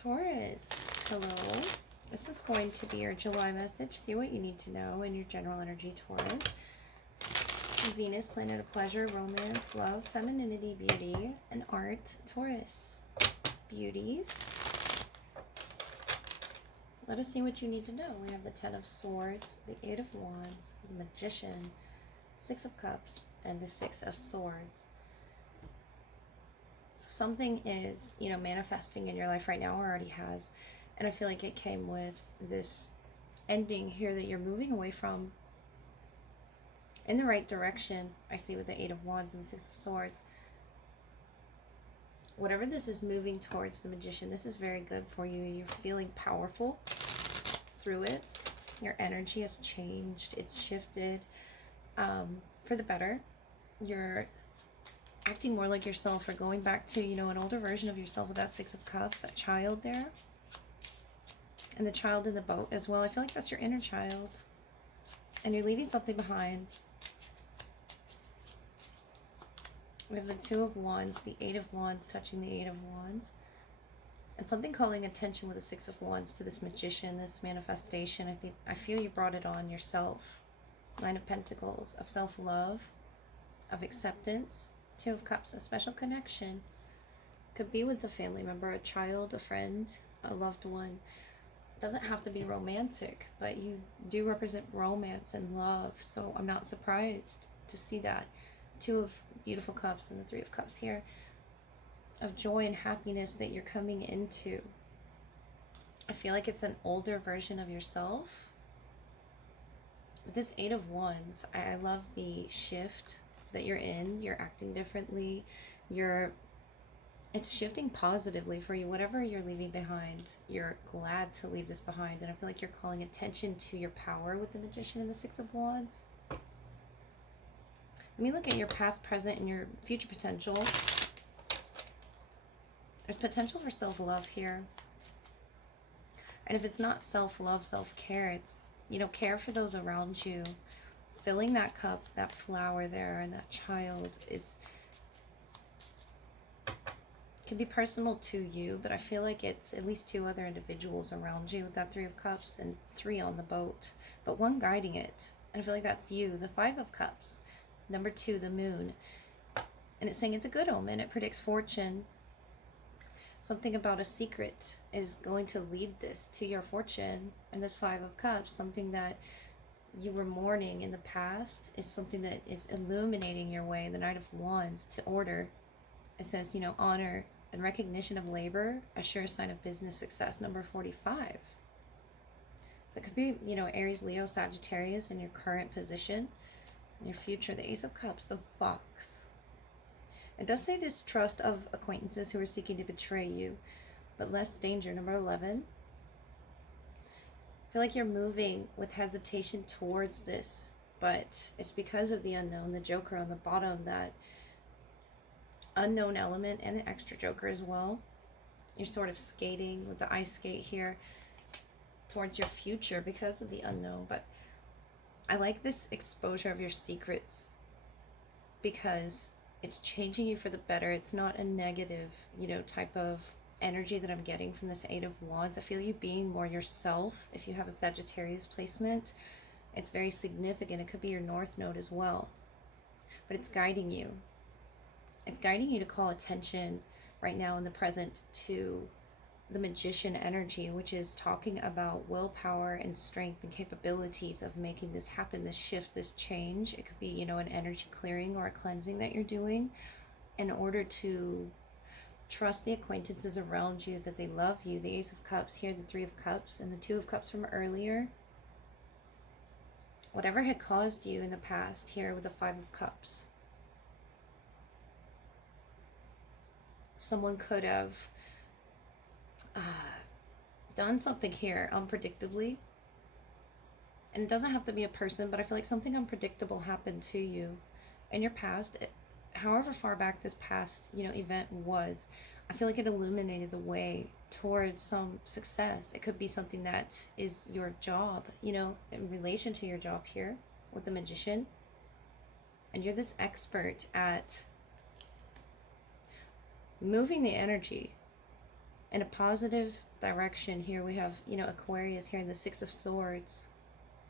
Taurus, hello. This is going to be your July message. See what you need to know in your general energy, Taurus. Venus, planet of pleasure, romance, love, femininity, beauty, and art. Taurus, beauties. Let us see what you need to know. We have the Ten of Swords, the Eight of Wands, the Magician, Six of Cups, and the Six of Swords. So something is, manifesting in your life right now, or already has. And I feel like it came with this ending here that you're moving away from in the right direction. I see with the Eight of Wands and the Six of Swords. Whatever this is moving towards, the Magician, this is very good for you. You're feeling powerful through it. Your energy has changed. It's shifted for the better. You're acting more like yourself, or going back to, an older version of yourself with that Six of Cups, that child there. And the child in the boat as well. I feel like that's your inner child. And you're leaving something behind. We have the Two of Wands, the Eight of Wands touching the Eight of Wands. And something calling attention with the Six of Wands to this Magician, this manifestation. I feel you brought it on yourself. Nine of Pentacles, of self-love, of acceptance. Two of Cups, a special connection. Could be with a family member, a child, a friend, a loved one. It doesn't have to be romantic, but you do represent romance and love. So I'm not surprised to see that. Two of beautiful cups and the Three of Cups here. Of joy and happiness that you're coming into. I feel like it's an older version of yourself. With this Eight of Wands, I love the shift that you're in. You're acting differently. It's shifting positively for you. Whatever you're leaving behind, you're glad to leave this behind. And I feel like you're calling attention to your power with the Magician and the Six of Wands. Let me look at your past, present, and your future potential. There's potential for self-love here. And if it's not self-love, self-care, it's, care for those around you. Filling that cup, that flower there, and that child can be personal to you, but I feel like it's at least two other individuals around you with that Three of Cups and three on the boat, but one guiding it. And I feel like that's you. The Five of Cups, number two, the Moon. And it's saying it's a good omen. It predicts fortune. Something about a secret is going to lead this to your fortune. And this Five of Cups, something that you were mourning in the past, is something that is illuminating your way. The Knight of Wands, to order. It says, honor and recognition of labor, a sure sign of business success, number 45. So it could be, Aries, Leo, Sagittarius in your current position. In your future, the Ace of Cups, the Fox. It does say distrust of acquaintances who are seeking to betray you, but less danger, number 11. I feel like you're moving with hesitation towards this, but it's because of the unknown, the Joker on the bottom, that unknown element, and the extra Joker as well. You're sort of skating with the ice skate here towards your future because of the unknown. But I like this exposure of your secrets because it's changing you for the better. It's not a negative, type of energy that I'm getting from this Eight of Wands. I feel you being more yourself. If you have a Sagittarius placement, it's very significant. It could be your North Node as well, but it's guiding you. It's guiding you to call attention right now in the present to the Magician energy, which is talking about willpower and strength and capabilities of making this happen, this shift, this change. It could be, an energy clearing or a cleansing that you're doing in order to trust the acquaintances around you, that they love you. The Ace of Cups here, the Three of Cups, and the Two of Cups from earlier. Whatever had caused you in the past here with the Five of Cups. Someone could have done something here unpredictably. And it doesn't have to be a person, but I feel like something unpredictable happened to you in your past. However far back this past, event was, I feel like it illuminated the way towards some success. It could be something that is your job, in relation to your job here with the Magician. And you're this expert at moving the energy in a positive direction. Here we have, you know, Aquarius here in the Six of Swords,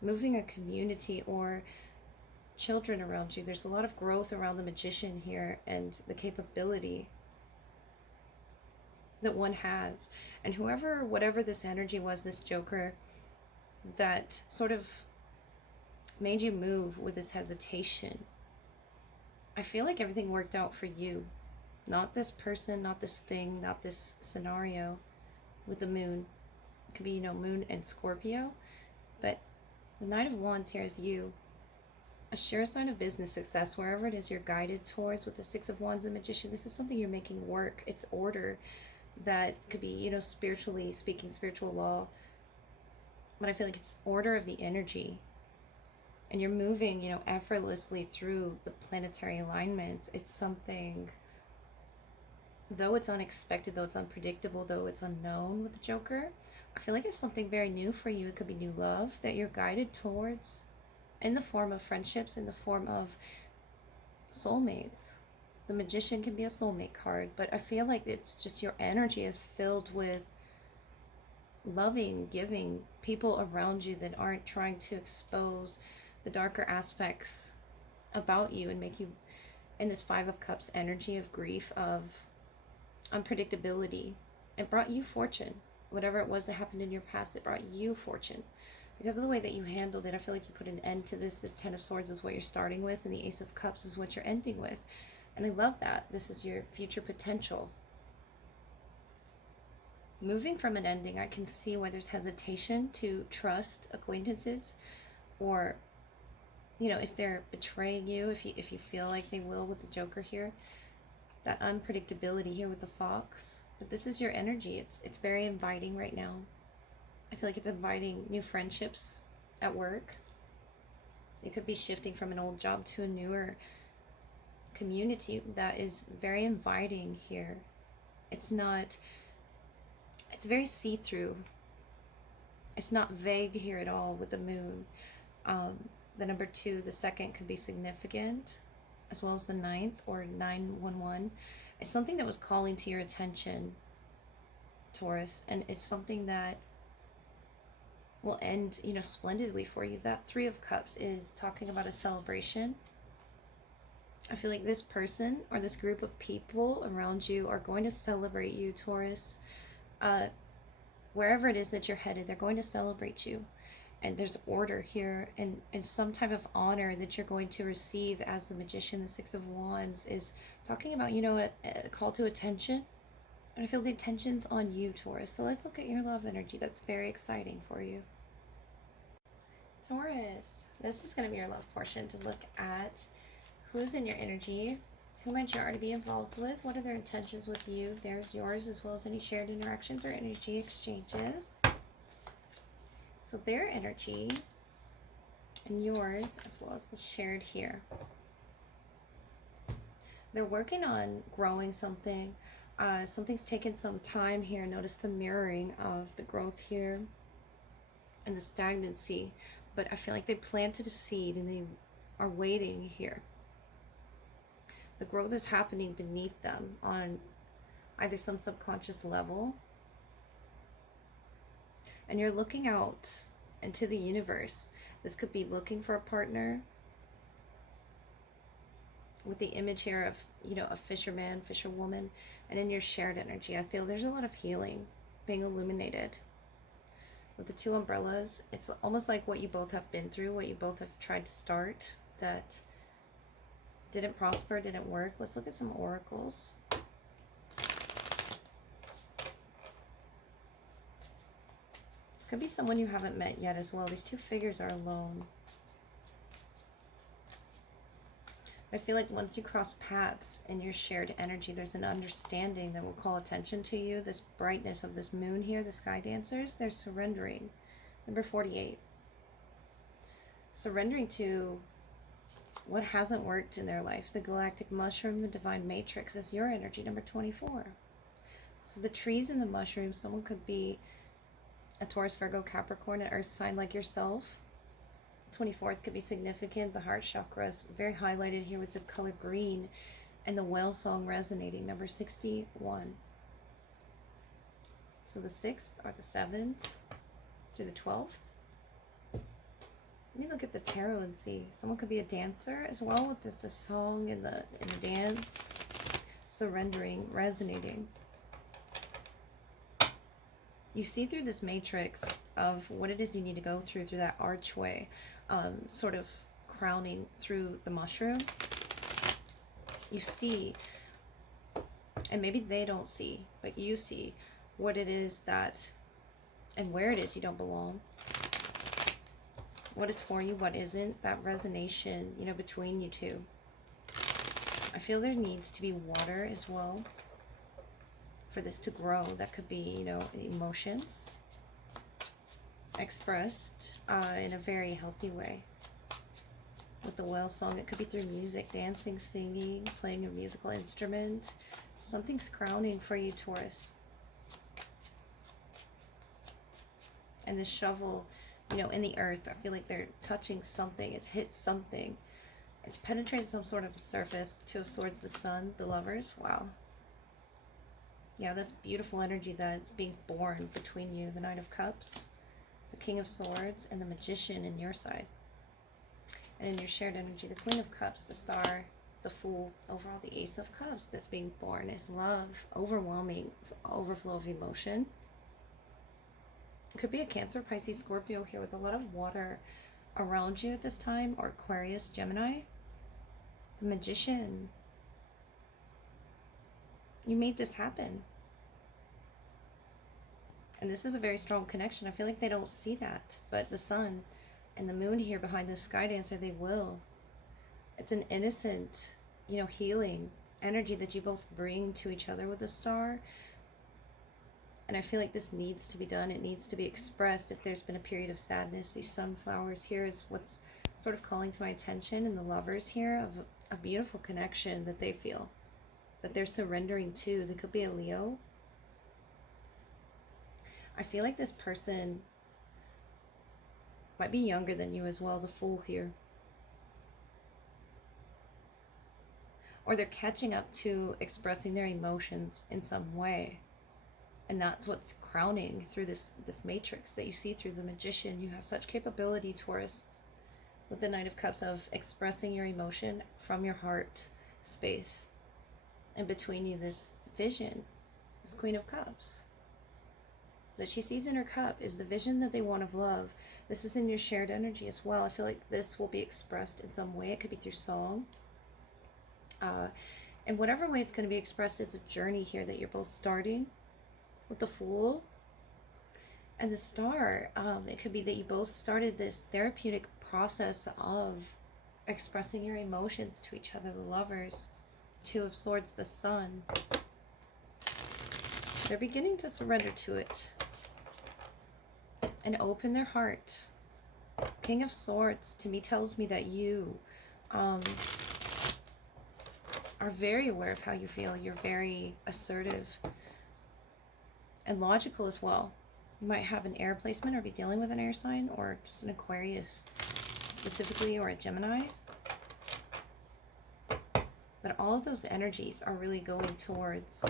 moving a community or children around you. There's a lot of growth around the Magician here and the capability that one has. And whoever, whatever this energy was, this Joker that sort of made you move with this hesitation, I feel like everything worked out for you. Not this person, not this thing, not this scenario with the moon. It could be, you know, moon and Scorpio. But the Knight of Wands here is you. A sure sign of business success, wherever it is you're guided towards with the Six of Wands and Magician. This is something you're making work. It's order that could be, you know, spiritually speaking, spiritual law. But I feel like it's order of the energy. And you're moving, you know, effortlessly through the planetary alignments. It's something, though it's unexpected, though it's unpredictable, though it's unknown with the Joker, I feel like it's something very new for you. It could be new love that you're guided towards in the form of friendships, in the form of soulmates. The Magician can be a soulmate card, but I feel like it's just your energy is filled with loving, giving people around you that aren't trying to expose the darker aspects about you and make you in this Five of Cups energy of grief, of unpredictability. It brought you fortune. Whatever it was that happened in your past, it brought you fortune. Because of the way that you handled it, I feel like you put an end to this. This Ten of Swords is what you're starting with, and the Ace of Cups is what you're ending with. And I love that. This is your future potential. Moving from an ending, I can see why there's hesitation to trust acquaintances, or, you know, if they're betraying you, if you feel like they will with the Joker here. That unpredictability here with the Fox. But this is your energy. It's very inviting right now. I feel like it's inviting new friendships at work. It could be shifting from an old job to a newer community that is very inviting here. It's very see-through. It's not vague here at all with the moon. The number 2, the second, could be significant, as well as the 9th or 911. It's something that was calling to your attention, Taurus, and it's something that will end, you know, splendidly for you. That 3 of Cups is talking about a celebration. I feel like this person or this group of people around you are going to celebrate you, Taurus. Wherever it is that you're headed, they're going to celebrate you. And there's order here and some type of honor that you're going to receive as the Magician. The Six of Wands is talking about, you know, a call to attention. And I feel the attention's on you, Taurus. So let's look at your love energy. That's very exciting for you. Taurus, this is going to be your love portion, to look at who's in your energy, who might you already be involved with, what are their intentions with you. There's yours, as well as any shared interactions or energy exchanges. So their energy and yours, as well as the shared here. They're working on growing something. Something's taken some time here. Notice the mirroring of the growth here and the stagnancy. But I feel like they planted a seed and they are waiting here. The growth is happening beneath them on either some subconscious level. And you're looking out into the universe. This could be looking for a partner, with the image here of, you know, a fisherman, fisherwoman, and in your shared energy, I feel there's a lot of healing being illuminated. With the 2 umbrellas, it's almost like what you both have been through, what you both have tried to start that didn't prosper, didn't work. Let's look at some oracles. This could be someone you haven't met yet as well. These 2 figures are alone. I feel like once you cross paths in your shared energy, there's an understanding that will call attention to you. This brightness of this moon here, the sky dancers, they're surrendering. Number 48. Surrendering to what hasn't worked in their life. The galactic mushroom, the divine matrix is your energy, number 24. So the trees and the mushrooms, someone could be a Taurus, Virgo, Capricorn, an earth sign like yourself. 24th could be significant. The heart chakra is very highlighted here with the color green and the whale song resonating, number 61. So the 6th or the 7th through the 12th. Let me look at the tarot and see. Someone could be a dancer as well with the song and the dance. Surrendering, resonating. You see through this matrix of what it is you need to go through that archway, sort of crowning through the mushroom. You see, and maybe they don't see, but you see what it is that, and where it is you don't belong. What is for you, what isn't, that resonation, you know, between you two. I feel there needs to be water as well for this to grow. That could be, you know, emotions expressed in a very healthy way. With the whale song, it could be through music, dancing, singing, playing a musical instrument. Something's crowning for you, Taurus. And this shovel, you know, in the earth, I feel like they're touching something. It's hit something. It's penetrated some sort of surface. Two of Swords, the sun, the lovers. Wow. Yeah, that's beautiful energy that's being born between you. The Knight of Cups, the King of Swords, and the Magician in your side. And in your shared energy, the Queen of Cups, the Star, the Fool. Overall, the Ace of Cups that's being born is love, overwhelming overflow of emotion. It could be a Cancer, Pisces, Scorpio here with a lot of water around you at this time, or Aquarius, Gemini. The Magician. You made this happen. And this is a very strong connection. I feel like they don't see that, but the sun and the moon here behind the sky dancer, they will. It's an innocent, you know, healing energy that you both bring to each other with the star. And I feel like this needs to be done. It needs to be expressed. If there's been a period of sadness, these sunflowers here is what's sort of calling to my attention. And the lovers here of a beautiful connection that they feel, that they're surrendering to. They could be a Leo. I feel like this person might be younger than you as well, the Fool here. Or they're catching up to expressing their emotions in some way. And that's what's crowning through this matrix that you see through the Magician. You have such capability, Taurus, with the Knight of Cups, of expressing your emotion from your heart space. And between you, this vision, this Queen of Cups, that she sees in her cup is the vision that they want of love. This is in your shared energy as well. I feel like this will be expressed in some way. It could be through song. And whatever way it's going to be expressed, it's a journey here that you're both starting. With the Fool and the Star, it could be that you both started this therapeutic process of expressing your emotions to each other, the lovers. Two of Swords, the sun. They're beginning to surrender to it and open their heart. King of Swords to me tells me that you are very aware of how you feel. You're very assertive and logical as well. You might have an air placement or be dealing with an air sign, or just an Aquarius specifically, or a Gemini. But all of those energies are really going towards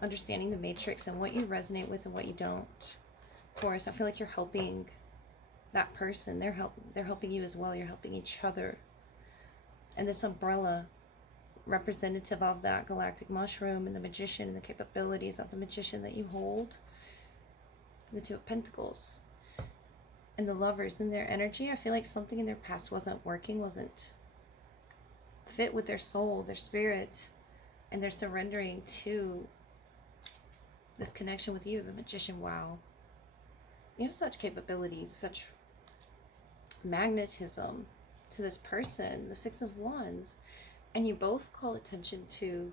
understanding the matrix and what you resonate with and what you don't. Taurus, I feel like you're helping that person. They're helping you as well. You're helping each other. And this umbrella, representative of that galactic mushroom and the Magician and the capabilities of the Magician that you hold. The Two of Pentacles. And the lovers and their energy. I feel like something in their past wasn't working, wasn't fit with their soul, their spirit. And they're surrendering to this connection with you, the Magician. Wow. You have such capabilities, such magnetism to this person, the Six of Wands. And you both call attention to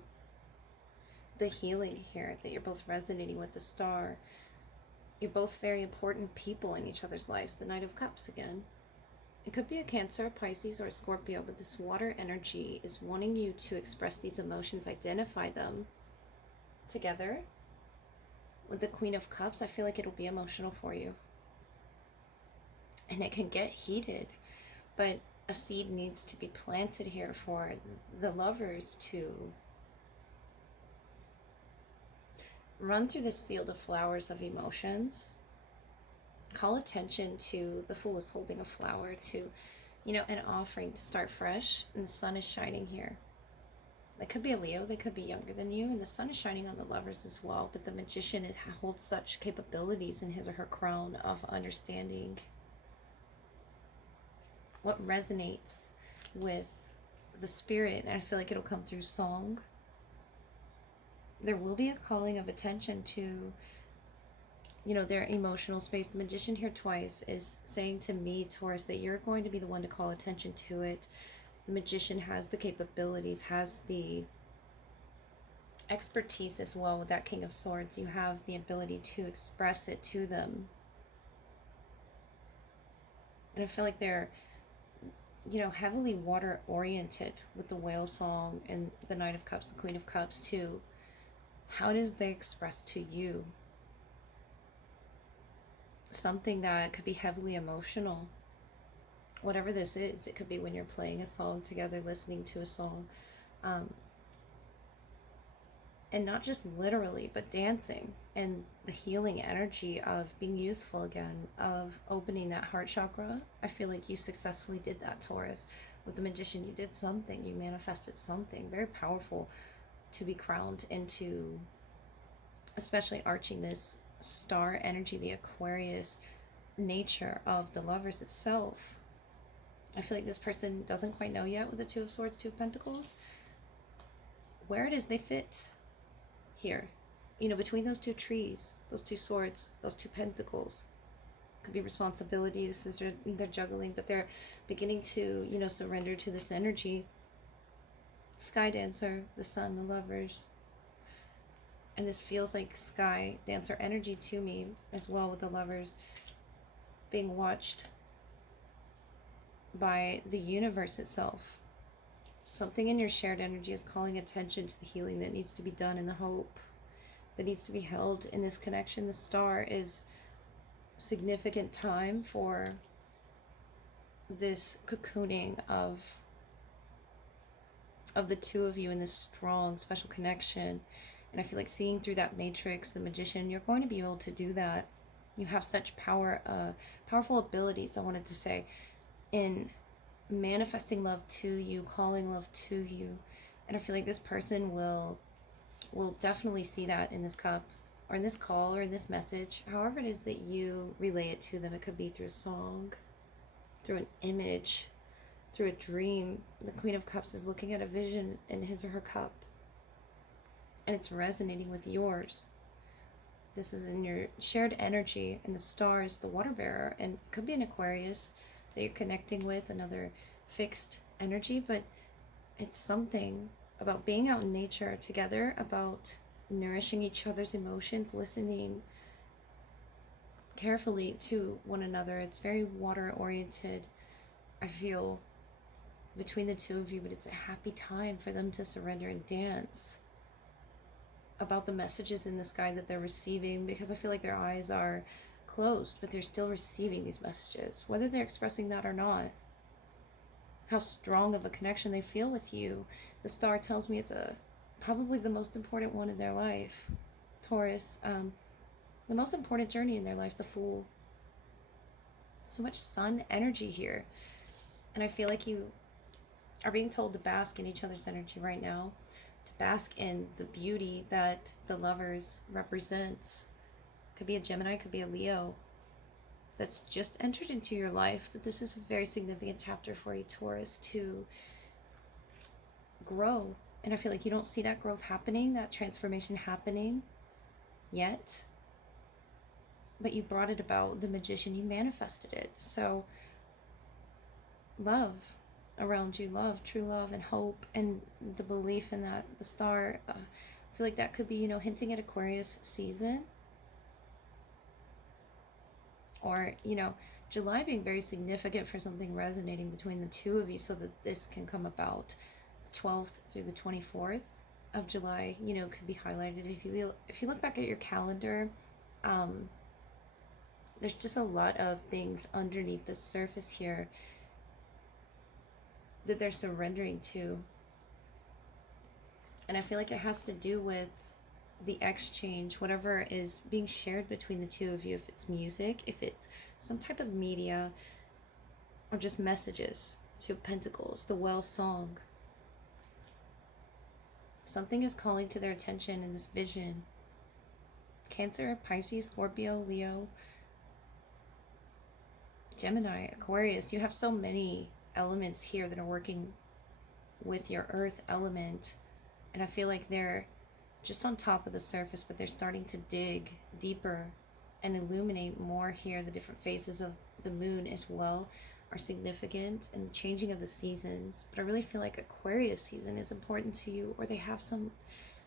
the healing here, that you're both resonating with the Star. You're both very important people in each other's lives. The Knight of Cups again. It could be a Cancer, Pisces, or a Scorpio, but this water energy is wanting you to express these emotions, identify them together. With the Queen of Cups, I feel like it'll be emotional for you. And it can get heated, but a seed needs to be planted here for the lovers to run through this field of flowers of emotions. Call attention to the Fool is holding a flower, to, an offering to start fresh, and the sun is shining here. They could be a Leo, they could be younger than you, and the sun is shining on the Lovers as well, but the Magician holds such capabilities in his or her crown of understanding what resonates with the spirit, and I feel like it'll come through song. There will be a calling of attention to, their emotional space. The Magician here twice is saying to me, Taurus, that you're going to be the one to call attention to it. The Magician has the capabilities, has the expertise as well with that King of Swords. You have the ability to express it to them. And I feel like they're, heavily water oriented with the Whale Song and the Knight of Cups, the Queen of Cups too. How does they express to you? Something that could be heavily emotional. Whatever this is, it could be when you're playing a song together, listening to a song. And not just literally, but dancing and the healing energy of being youthful again, of opening that heart chakra. I feel like you successfully did that, Taurus. With the Magician, you did something. You manifested something very powerful to be crowned into, especially arching this star energy, the Aquarius nature of the Lovers itself. I feel like this person doesn't quite know yet with the Two of Swords, Two of Pentacles, where it is they fit here. Between those two trees, those two swords, those two pentacles. Could be responsibilities they're juggling, but they're beginning to, surrender to this energy. Sky Dancer, the Sun, the Lovers. And this feels like Sky Dancer energy to me as well, with the Lovers being watched by the universe itself. Something in your shared energy is calling attention to the healing that needs to be done and the hope that needs to be held in this connection. The Star is significant time for this cocooning of the two of you in this strong, special connection. And I feel like seeing through that matrix, the Magician, you're going to be able to do that. You have such powerful abilities, I wanted to say, in manifesting love to you, calling love to you. And I feel like this person will definitely see that in this cup, or in this call, or in this message, however it is that you relay it to them. It could be through a song, through an image, through a dream. The Queen of Cups is looking at a vision in his or her cup, and it's resonating with yours. This is in your shared energy, and the Star is the water bearer, and it could be an Aquarius that you're connecting with, another fixed energy, but it's something about being out in nature together, about nourishing each other's emotions, listening carefully to one another. It's very water oriented, I feel, between the two of you, but it's a happy time for them to surrender and dance about the messages in the sky that they're receiving, because I feel like their eyes are closed, but they're still receiving these messages, whether they're expressing that or not. How strong of a connection they feel with you. The Star tells me it's probably the most important one in their life. Taurus, the most important journey in their life, the Fool. So much sun energy here. And I feel like you are being told to bask in each other's energy right now, to bask in the beauty that the Lovers represents. Could be a Gemini, could be a Leo that's just entered into your life, but this is a very significant chapter for you, Taurus, to grow. And I feel like you don't see that growth happening, that transformation happening yet, but you brought it about. The Magician, you manifested it. So love around you, love, true love and hope, and the belief in that. The Star, I feel like that could be, hinting at Aquarius season, or, July being very significant for something resonating between the two of you, so that this can come about. The 12th through the 24th of July, could be highlighted. If you look back at your calendar, there's just a lot of things underneath the surface here that they're surrendering to. And I feel like it has to do with the exchange, whatever is being shared between the two of you, if it's music, if it's some type of media, or just messages. Two of Pentacles, the well song. Something is calling to their attention in this vision. Cancer, Pisces, Scorpio, Leo, Gemini, Aquarius. You have so many elements here that are working with your earth element. And I feel like they're just on top of the surface, but they're starting to dig deeper and illuminate more here. The different phases of the moon as well are significant, and the changing of the seasons. But I really feel like Aquarius season is important to you, or they have some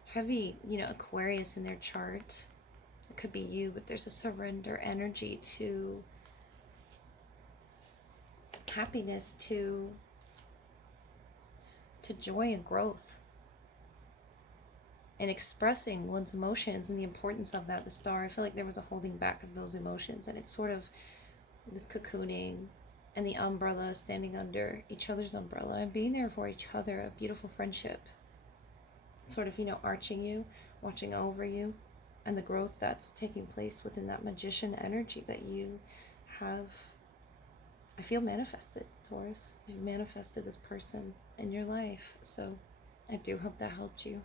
heavy, Aquarius in their chart. It could be you, but there's a surrender energy to happiness, to joy and growth, and expressing one's emotions and the importance of that. The star, I feel like there was a holding back of those emotions, and it's sort of this cocooning and the umbrella, standing under each other's umbrella and being there for each other, a beautiful friendship, sort of, arching you, watching over you, and the growth that's taking place within that magician energy that you have, I feel, manifested, Taurus. You've manifested this person in your life, so I do hope that helped you.